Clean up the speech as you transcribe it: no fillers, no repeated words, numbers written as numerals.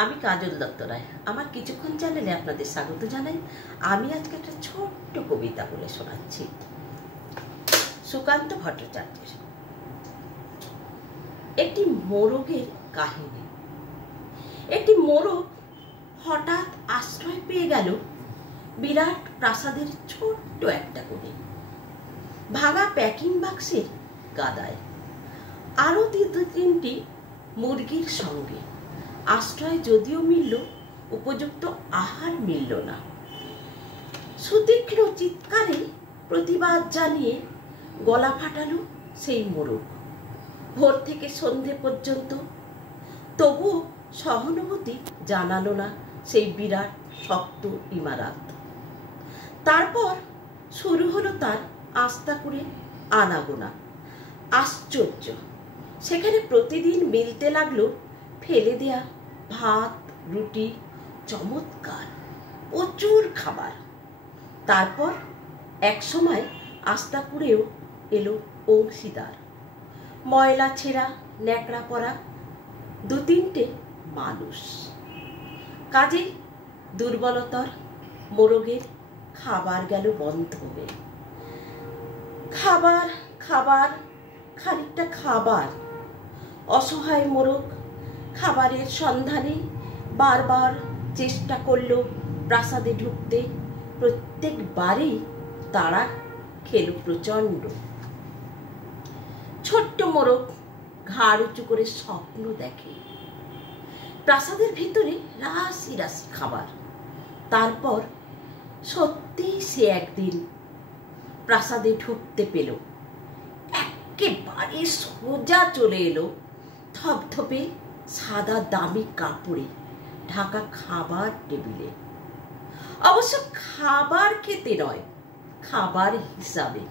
আমি কাজল দত্ত রায়। আমার কিছুক্ষণ চ্যানেলে আপনাদের স্বাগত জানাই। আমি আজকে একটা ছোট্ট কবিতা বলে শোনাচ্ছি সুকান্ত ভট্টাচার্যের। একটি মোরগের কাহিনী। একটি মোরগ হঠাৎ আশ্রয় পেয়ে গেল বিরাট প্রাসাদের ছোট্ট একটা কোণে, ভাঙা প্যাকিং বাক্সের গাদায়। আরো তিনটি মুরগির সঙ্গে আশ্রয় যদিও মিলল, উপযুক্ত আহার মিলল না। সুতীক্ষ্ণ চিৎকারে প্রতিবাদ জানিয়ে গলা ফাটালো সেই মোরগ ভোর থেকে সন্ধে পর্যন্ত। তবু সহানুভূতি জানালো না সেই বিরাট শক্ত ইমারত। তারপর শুরু হলো তার আস্তা করে আনাগোনা। আশ্চর্য, সেখানে প্রতিদিন মিলতে লাগলো ফেলে দেয়া ভাত, রুটি, চমৎকার প্রচুর খাবার। তারপর এক সময় আস্তাপুরেও এলো অংশীদার, ময়লা ছেঁড়া ন্যাকড়া পরা দু তিনটে মানুষ। কাজেই দুর্বলতর মোরগের খাবার গেল বন্ধ হয়ে। খাবার খাবার খানিকটা খাবার। অসহায় মোরগ খাবারের সন্ধানে বারবার চেষ্টা করলো প্রাসাদে ঢুকতে। প্রত্যেকবারেই তারা খেল প্রচণ্ড। ছোট্ট মোরগ ঘাড় উঁচু করে স্বপ্ন দেখে প্রাসাদের ভিতরে রাশি রাশি খাবার। তারপর সত্যি সে একদিন প্রাসাদে ঢুকতে পেল। একেবারে সোজা চলে এলো ধপধপে সাদা দামি কাপড়ে ঢাকা খাবার টেবিলে। অবশ্য খাবার খেতে নয়, খাবার হিসাবে।